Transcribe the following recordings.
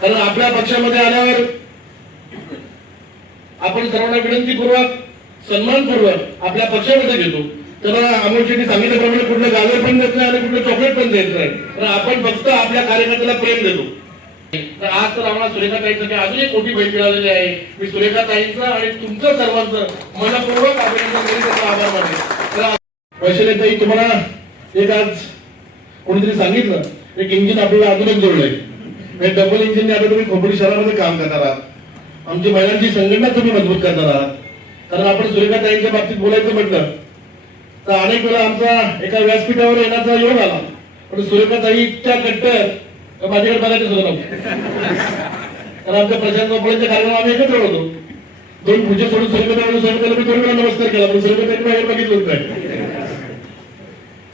कारण आपल्या पक्षामध्ये आल्यावर आपण सर्वांना विनंतीपूर्वक सन्मानपूर्वक आपल्या पक्षामध्ये घेतो. त्याला अमोल शेट्टी सांगितल्याप्रमाणे कुठलं गाजर पण देत नाही आणि कुठलं चॉकलेट पण देत नाही. तर आपण फक्त आपल्या कार्यकर्त्याला प्रेम देतो. तर आज तर आम्हाला सुरेखा ताईंसाठी अजून एक मोठी भेट मिळालेली आहे. मी सुरेखा ताईंचं आणि तुमचं सर्वांचं मनपूर्वक अभिनंदन करून त्याचा आभार मानले तर ताई तुम्हाला एक आज कोणीतरी सांगितलं? एक इंजिन आपल्याला अजून एक जोडलंय. हे डबल इंजिन आता तुम्ही खोपडी शहरामध्ये काम करणार आहात. आमची महिलांची संघटना तुम्ही मजबूत करणार आहात. कारण आपण सुरेखाताईंच्या बाबतीत बोलायचं म्हटलं तर अनेक वेळा आमचा एका व्यासपीठावर येण्याचा योग आला. पण सुरेखाताई इतक्या कट्टर माझ्याकडे बघायचं सुद्धा नव्हतं. कारण आमच्या प्रशांत बापळांच्या कार्यक्रम आम्ही एकत्र होतो. दोन पूजे सोडून सुरेखाताई ताई मी दोन वेळा नमस्कार केला पण सुरेखाताई बाहेर बघितलंच नाही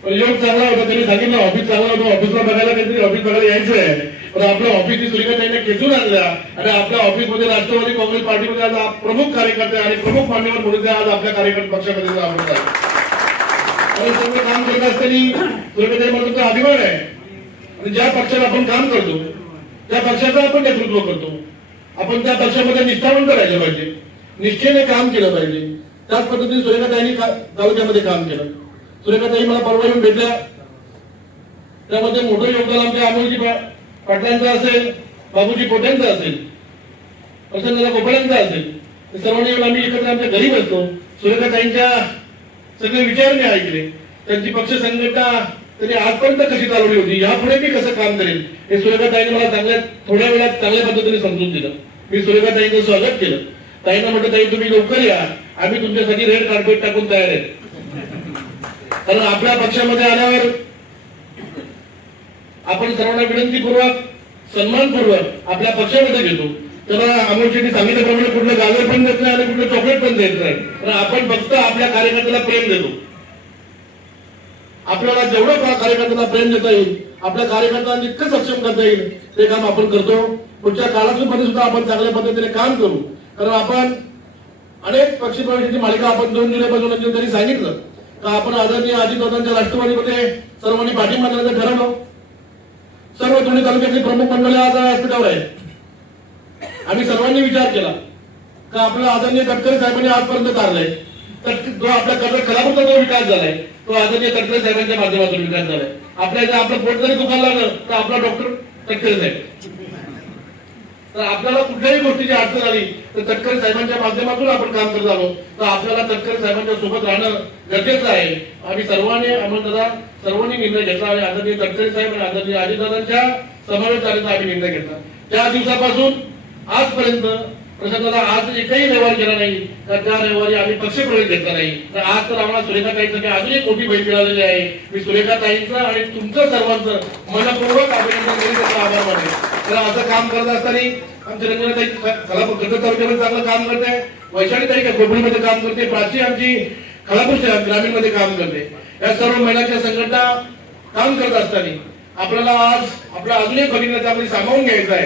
पण योग चांगला होता त्यांनी सांगितलं ऑफिस चांगला होतं ऑफिसला बघायला काहीतरी ऑफिस बघायला यायचं आहे पण आपल्या ऑफिसची सुरेखा त्यांनी खेचून आणल्या आणि आपल्या ऑफिसमध्ये राष्ट्रवादी काँग्रेस पार्टीमध्ये आज प्रमुख कार्यकर्ते आणि प्रमुख मान्यवर म्हणून आज आपल्या कार्यकर्ते पक्षामध्ये आवडत आहे सगळं काम करत असताना सुरेखाताई म्हणतो तो अभिमान आहे. आणि ज्या पक्षाला आपण काम करतो त्या पक्षाचं आपण नेतृत्व करतो. आपण त्या पक्षामध्ये निष्ठावंत राहिलं पाहिजे. निश्चयने काम केलं पाहिजे. त्याच पद्धतीने सुरेखाताईंनी तालुक्यामध्ये काम केलं. सुरेखाताई मला परवा येऊन भेटल्या. त्यामध्ये मोठं योगदान आमच्या अमोलजी पाटलांचा असेल बाबूजी पोट्यांचं असेल प्रसन्नदा कोपड्यांचा असेल हे सर्वांनी येऊन आम्ही एकत्र आमच्या घरी बसतो. सुरेखाताईंच्या सगळे विचार मी ऐकले. त्यांची पक्ष संघटना त्यांनी आजपर्यंत कशी चालवली होती यापुढे मी कसं काम करेल हे सुरेखाताईने मला चांगल्या थोड्या वेळात चांगल्या पद्धतीने समजून दिलं. मी सुरेखाताईंचं स्वागत केलं. ताईंना म्हटलं ताई तुम्ही लवकर या. आम्ही तुमच्यासाठी रेड कार्पेट टाकून तयार आहे. कारण आपल्या पक्षामध्ये आल्यावर आपण सर्वांना विनंतीपूर्वक सन्मानपूर्वक आपल्या पक्षामध्ये घेतो. त्याला अमोल सांगितल्याप्रमाणे कुठलं गाजर पण देत नाही आणि कुठलं चॉकलेट पण देत नाही. तर आपण फक्त आपल्या कार्यकर्त्याला प्रेम देतो. आपल्याला जेवढं कार्यकर्त्याला प्रेम देता येईल आपल्या कार्यकर्त्यांना जितकं सक्षम करता येईल ते काम आपण करतो. पुढच्या काळामध्ये सुद्धा आपण चांगल्या पद्धतीने काम करू. कारण आपण अनेक पक्षी प्रवेशाची मालिका आपण दोन जुलैपासून त्यांनी सांगितलं. का आपण आदरणीय अजितदादांच्या राष्ट्रवादीमध्ये सर्वांनी पाठिंबा देण्याचं ठरवलं. सर्व दोन्ही तालुक्यातली प्रमुख मंडळी आज व्यासपीठावर आहेत. आम्ही सर्वांनी विचार केला का आपला आदरणीय तटकरे साहेबांनी आजपर्यंत काढलाय तर जो आपल्या कर्ज खलापूरचा जो विकास झालाय तो आदरणीय तटकरे साहेबांच्या माध्यमातून विकास झालाय. आपल्या इथे आपलं पोट जरी दुखायला लागलं तर आपला डॉक्टर तटकरे साहेब. तर आपल्याला कुठल्याही गोष्टीची अडचण आली तर तटकरे साहेबांच्या माध्यमातून आपण काम करत आलो. तर आपल्याला तटकरे साहेबांच्या सोबत राहणं गरजेचं आहे. आम्ही सर्वांनी अमोलदादा सर्वांनी निर्णय घेतला आणि आदरणीय तटकरे साहेब आणि आदरणीय अजितदादांच्या समावेश झाल्याचा आम्ही निर्णय घेतला. त्या दिवसापासून आजपर्यंत प्रशासनाला आज एकही व्यवहार केला नाही. तर त्या रविवारी आम्ही पक्षप्रवेश घेतला नाही. तर आज तर आम्हाला सुरेखा ताईंसाठी अजून एक मोठी भेट मिळालेली आहे. मी सुरेखा ताईंचं आणि तुमचं सर्वांचं मनपूर्वक अभिनंदन करीत आभार मानले तर असं काम करत असताना आमच्या रंजनाताई खलापूर कर्जत तालुक्यामध्ये चांगलं काम करते. वैशाली ताई कोकणीमध्ये काम करते. प्राची आमची खलापूर शहर ग्रामीणमध्ये काम करते. या सर्व महिलांच्या संघटना काम करत असताना आपल्याला आज आपला अजून एक भगिनी त्यामध्ये सामावून घ्यायचं आहे.